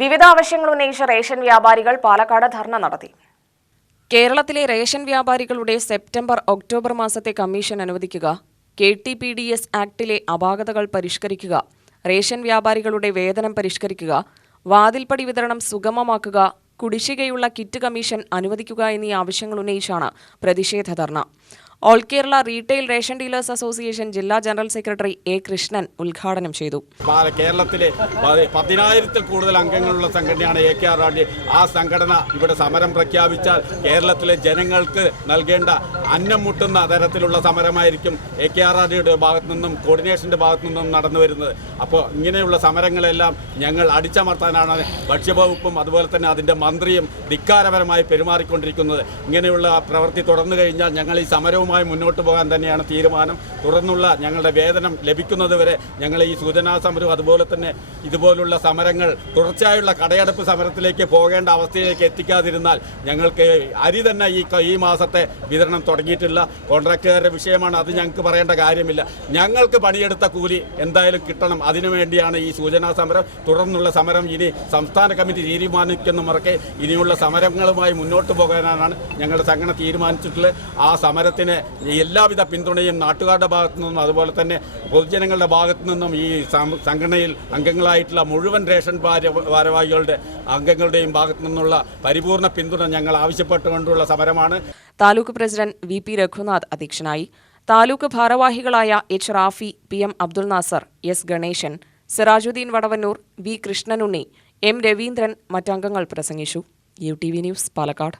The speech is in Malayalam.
വിവിധ ആവശ്യങ്ങൾ ഉന്നയിച്ച റേഷൻ വ്യാപാരികൾ പാലക്കാട് ധർണ നടത്തി. കേരളത്തിലെ റേഷൻ വ്യാപാരികളുടെ സെപ്റ്റംബർ-ഒക്ടോബർ മാസത്തെ കമ്മീഷൻ അനുവദിക്കുക, KTPDS ആക്ടിലെ അപാകതകൾ പരിഷ്കരിക്കുക, റേഷൻ വ്യാപാരികളുടെ വേതനം പരിഷ്കരിക്കുക, വാതിൽപ്പടി വിതരണം സുഗമമാക്കുക, കുടിശ്ശികയുള്ള കിറ്റ് കമ്മീഷൻ അനുവദിക്കുക എന്നീ ആവശ്യങ്ങൾ ഉന്നയിച്ചാണ് പ്രതിഷേധ ധർണ. All Kerala retail ration dealers association ജില്ലാ ജനറൽ സെക്രട്ടറി A. കൃഷ്ണൻ ഉദ്ഘാടനം ചെയ്തു. കേരളത്തിലെ 10,000-ൽ കൂടുതൽ അംഗങ്ങളുള്ള സംഘടനയാണ് AKRD. ആ സംഘടന ഇവിടെ സമരം പ്രഖ്യാപിച്ചാൽ കേരളത്തിലെ ജനങ്ങൾക്ക് നൽകേണ്ട അന്നം മുട്ടുന്ന തരത്തിലുള്ള സമരമായിരിക്കും AKRDയുടെ ഭാഗത്തു നിന്നും കോർഡിനേഷന്റെ ഭാഗത്തു നിന്നും നടന്നു വരുന്നത്. അപ്പോൾ ഇങ്ങനെയുള്ള സമരങ്ങളെല്ലാം ഞങ്ങൾ അടിച്ചമർത്താനാണ് ഭക്ഷ്യവകുപ്പും അതുപോലെ തന്നെ അതിൻ്റെ മന്ത്രിയും ധിക്കാരപരമായി പെരുമാറിക്കൊണ്ടിരിക്കുന്നത്. ഇങ്ങനെയുള്ള പ്രവൃത്തി തുടർന്നു കഴിഞ്ഞാൽ ഞങ്ങൾ ഈ സമരവുമായി മുന്നോട്ട് പോകാൻ തന്നെയാണ് തീരുമാനം. തുടർന്നുള്ള ഞങ്ങളുടെ വേതനം ലഭിക്കുന്നതുവരെ ഞങ്ങൾ ഈ സൂചനാ സമരവും അതുപോലെ തന്നെ ഇതുപോലുള്ള സമരങ്ങൾ തുടർച്ചയായുള്ള കടയടപ്പ് സമരത്തിലേക്ക് പോകേണ്ട അവസ്ഥയിലേക്ക് എത്തിക്കാതിരുന്നാൽ ഞങ്ങൾക്ക് അരി തന്നെ ഈ മാസത്തെ വിതരണം തുടങ്ങിയിട്ടില്ല. കോൺട്രാക്റ്റുകാരുടെ വിഷയമാണ്, അത് ഞങ്ങൾക്ക് പറയേണ്ട കാര്യമില്ല. ഞങ്ങൾക്ക് പണിയെടുത്ത കൂലി എന്തായാലും കിട്ടണം. അതിനുവേണ്ടിയാണ് ഈ സൂചനാ സമരം. തുടർന്നുള്ള സമരം ഇനി സംസ്ഥാന കമ്മിറ്റി തീരുമാനിക്കുന്ന മുറയ്ക്ക് ഇനിയുള്ള സമരങ്ങളുമായി മുന്നോട്ട് പോകാനാണ് ഞങ്ങളുടെ സംഘടന തീരുമാനിച്ചിട്ടുള്ളത്. ആ സമരത്തിന് എല്ലാവിധ പിന്തുണയും നാട്ടുകാരുടെ ഭാഗത്തു നിന്നും അതുപോലെ തന്നെ പൊതുജനങ്ങളുടെ ഭാഗത്തു നിന്നും ഈ സംഘടനയിൽ അംഗങ്ങളായിട്ടുള്ള മുഴുവൻ റേഷൻ ഭാരവാഹികളുടെ അംഗങ്ങളുടെയും ഭാഗത്തു നിന്നുള്ള പരിപൂർണ പിന്തുണ ഞങ്ങൾ ആവശ്യപ്പെട്ടുകൊണ്ടുള്ള സമരമാണ്. താലൂക്ക് പ്രസിഡന്റ് VP രഘുനാഥ് അധ്യക്ഷനായി. താലൂക്ക് ഭാരവാഹികളായ H. Rafi, PM Abdul Nasar, S. Ganesan, Sirajuddin Vadavannur, V. Krishnanunni, M. Raveendran മറ്റംഗങ്ങൾ പ്രസംഗിച്ചു. UTV news, Palakkad.